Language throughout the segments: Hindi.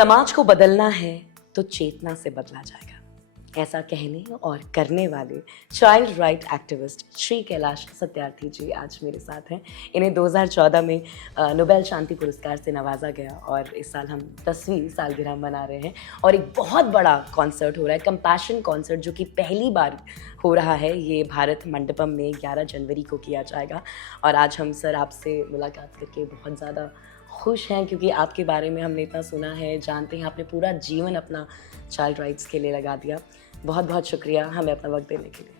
समाज को बदलना है तो चेतना से बदला जाएगा, ऐसा कहने और करने वाले child right activist Shri Kailash Satyarthi ji आज मेरे साथ हैं। इन्हें 2014 में नोबेल शांति पुरस्कार से नवाजा गया और इस साल हम 10वीं सालगिरह मना रहे हैं और एक बहुत बड़ा कॉन्सर्ट हो रहा है, कंपैशन कॉन्सर्ट, जो कि पहली बार हो रहा है। ये भारत मंडपम में 11 जनवरी को किया जाएगा और आज हम सर आपसे मुलाकात करके बहुत ज़्यादा खुश हैं क्योंकि आपके बारे में हमने इतना सुना है, जानते हैं। आपने पूरा जीवन अपना चाइल्ड राइट्स के लिए लगा दिया। बहुत बहुत शुक्रिया हमें अपना वक्त देने के लिए।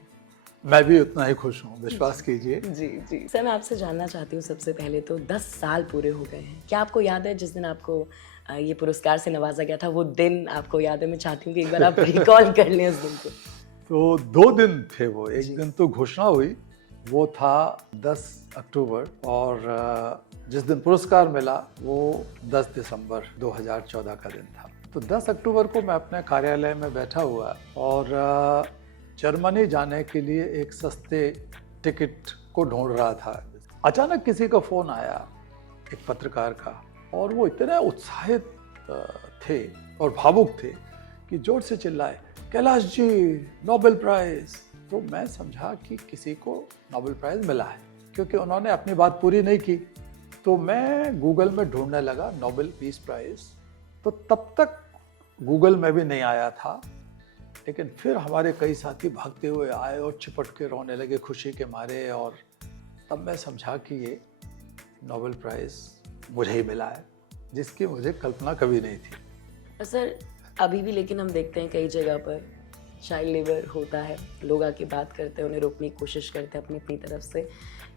मैं भी उतना ही खुश हूँ, विश्वास कीजिए। जी जी सर, मैं आपसे जानना चाहती हूँ, सबसे पहले तो 10 साल पूरे हो गए हैं। क्या आपको याद है जिस दिन आपको ये पुरस्कार से नवाजा गया था, वो दिन आपको याद है? मैं चाहती हूँ कि एक बार आप रिकॉल कर लें उस दिन को। तो 2 दिन थे वो। एक दिन तो घोषणा हुई, वो था 10 अक्टूबर, और जिस दिन पुरस्कार मिला वो 10 दिसंबर 2014 का दिन था। तो 10 अक्टूबर को मैं अपने कार्यालय में बैठा हुआ और जर्मनी जाने के लिए एक सस्ते टिकट को ढूंढ रहा था। अचानक किसी का फ़ोन आया, एक पत्रकार का, और वो इतने उत्साहित थे और भावुक थे कि जोर से चिल्लाए, कैलाश जी नोबेल प्राइज़। तो मैं समझा कि किसी को नोबेल प्राइज़ मिला है, क्योंकि उन्होंने अपनी बात पूरी नहीं की। तो मैं गूगल में ढूंढने लगा नोबेल पीस प्राइज़, तो तब तक गूगल में भी नहीं आया था। लेकिन फिर हमारे कई साथी भागते हुए आए और चिपट के रोने लगे खुशी के मारे, और तब मैं समझा कि ये नोबेल प्राइज़ मुझे ही मिला है, जिसकी मुझे कल्पना कभी नहीं थी। सर अभी भी लेकिन हम देखते हैं कई जगह पर चाइल्ड लेबर होता है, लोग आके बात करते हैं, उन्हें रोकने की कोशिश करते हैं अपनी तरफ से,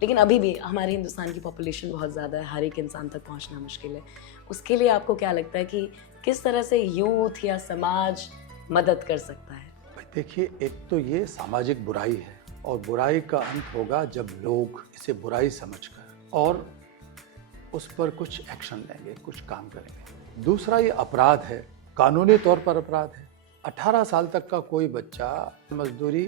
लेकिन अभी भी हमारे हिंदुस्तान की पॉपुलेशन बहुत ज़्यादा है, हर एक इंसान तक पहुंचना मुश्किल है। उसके लिए आपको क्या लगता है कि किस तरह से यूथ या समाज मदद कर सकता है? भाई देखिए, एक तो ये सामाजिक बुराई है, और बुराई का अंत होगा जब लोग इसे बुराई समझकर और उस पर कुछ एक्शन लेंगे, कुछ काम करेंगे। दूसरा, ये अपराध है, कानूनी तौर पर अपराध है। 18 साल तक का कोई बच्चा मजदूरी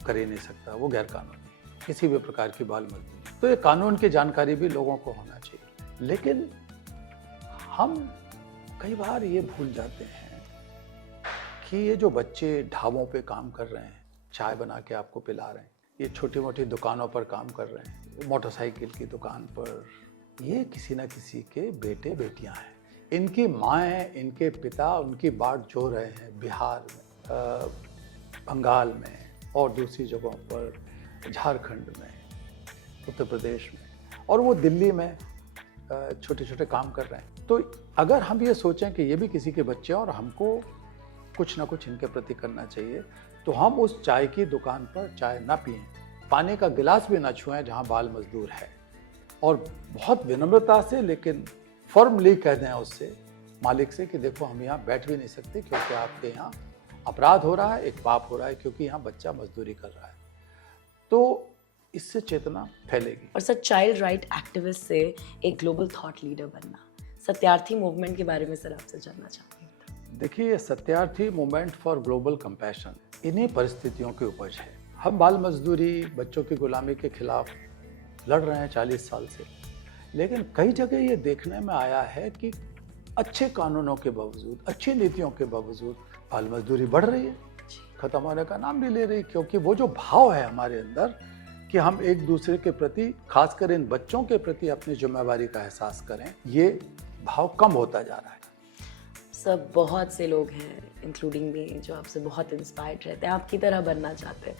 कर ही नहीं सकता, वो गैर कानूनी, किसी भी प्रकार की बाल मजदूरी। तो ये कानून की जानकारी भी लोगों को होना चाहिए। लेकिन हम कई बार ये भूल जाते हैं कि ये जो बच्चे ढाबों पे काम कर रहे हैं, चाय बना के आपको पिला रहे हैं, ये छोटी मोटी दुकानों पर काम कर रहे हैं, मोटरसाइकिल की दुकान पर, ये किसी न किसी के बेटे बेटियां हैं। इनकी माएँ, इनके पिता उनकी बाट जो रहे हैं बिहार में, बंगाल में और दूसरी जगहों पर, झारखंड में, उत्तर प्रदेश में, और वो दिल्ली में छोटे छोटे काम कर रहे हैं। तो अगर हम ये सोचें कि ये भी किसी के बच्चे हैं और हमको कुछ ना कुछ इनके प्रति करना चाहिए, तो हम उस चाय की दुकान पर चाय ना पिएं, पानी का गिलास भी ना छुएं जहाँ बाल मजदूर है, और बहुत विनम्रता से लेकिन फर्मली कह दें उससे, मालिक से, कि देखो हम यहाँ बैठ भी नहीं सकते क्योंकि आपके यहाँ अपराध हो रहा है, एक पाप हो रहा है, क्योंकि यहाँ बच्चा मजदूरी कर रहा है। तो इससे चेतना फैलेगी। और सर, चाइल्ड राइट एक्टिविस्ट से एक ग्लोबल थॉट लीडर बनना, सत्यार्थी मूवमेंट के बारे में सर आपसे जानना चाहती हूँ। देखिए, Satyarthi movement for global compassion इन्हीं परिस्थितियों की उपज है। हम बाल मजदूरी, बच्चों की गुलामी के खिलाफ लड़ रहे हैं 40 साल से, लेकिन कई जगह ये देखने में आया है कि अच्छे कानूनों के बावजूद, अच्छी नीतियों के बावजूद बाल मजदूरी बढ़ रही है, खत्म होने का नाम नहीं ले रही। क्योंकि वो जो भाव है हमारे अंदर कि हम एक दूसरे के प्रति, खासकर इन बच्चों के प्रति अपनी जिम्मेवारी का एहसास करें, ये भाव कम होता जा रहा है। सब बहुत से लोग हैं, इंक्लूडिंग मी, जो आपसे बहुत इंस्पायर्ड रहते हैं, आपकी तरह बनना चाहते हैं,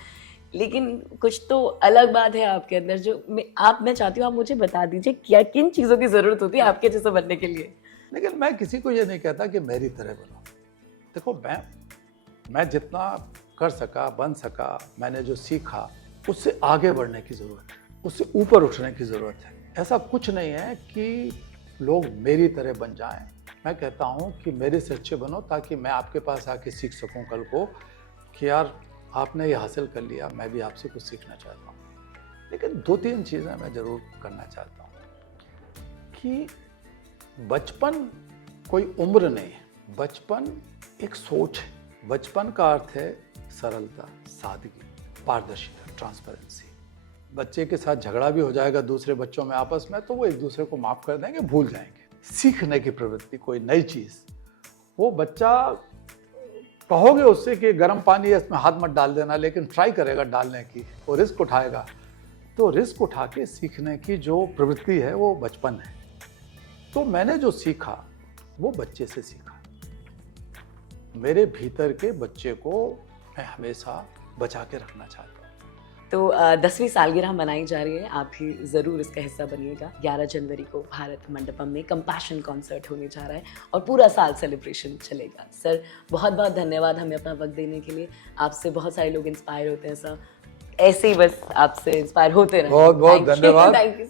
लेकिन कुछ तो अलग बात है आपके अंदर जो मैं चाहती हूँ आप मुझे बता दीजिए क्या किन चीज़ों की ज़रूरत होती है आपके जैसे बनने के लिए। लेकिन मैं किसी को ये नहीं कहता कि मेरी तरह बनो। देखो, मैं जितना कर सका, बन सका, मैंने जो सीखा, उससे आगे बढ़ने की ज़रूरत है, उससे ऊपर उठने की ज़रूरत है। ऐसा कुछ नहीं है कि लोग मेरी तरह बन जाएं। मैं कहता हूँ कि मेरे से अच्छे बनो, ताकि मैं आपके पास आके सीख सकूँ कल को कि यार आपने ये हासिल कर लिया, मैं भी आपसे कुछ सीखना चाहता हूँ। लेकिन 2-3 चीज़ें मैं ज़रूर करना चाहता हूँ कि बचपन कोई उम्र नहीं है, बचपन एक सोच है। बचपन का अर्थ है सरलता, सादगी, पारदर्शिता, ट्रांसपेरेंसी। बच्चे के साथ झगड़ा भी हो जाएगा दूसरे बच्चों में आपस में, तो वो एक दूसरे को माफ़ कर देंगे, भूल जाएंगे। सीखने की प्रवृत्ति, कोई नई चीज़, वो बच्चा कहोगे उससे कि गर्म पानी है इसमें हाथ मत डाल देना, लेकिन ट्राई करेगा डालने की, वो रिस्क उठाएगा। तो रिस्क उठा के सीखने की जो प्रवृत्ति है वो बचपन है। तो मैंने जो सीखा वो बच्चे से सीखा। मेरे भीतर के बच्चे को मैं हमेशा बचा के रखना चाहता हूँ। तो 10वीं सालगिरह मनाई जा रही है, आप भी ज़रूर इसका हिस्सा बनिएगा। 11 जनवरी को भारत मंडपम में कंपैशन कॉन्सर्ट होने जा रहा है और पूरा साल सेलिब्रेशन चलेगा। सर बहुत बहुत धन्यवाद हमें अपना वक्त देने के लिए। आपसे बहुत सारे लोग इंस्पायर होते हैं सर, ऐसे ही बस आपसे इंस्पायर होते रहें। बहुत बहुत धन्यवाद। Thank you.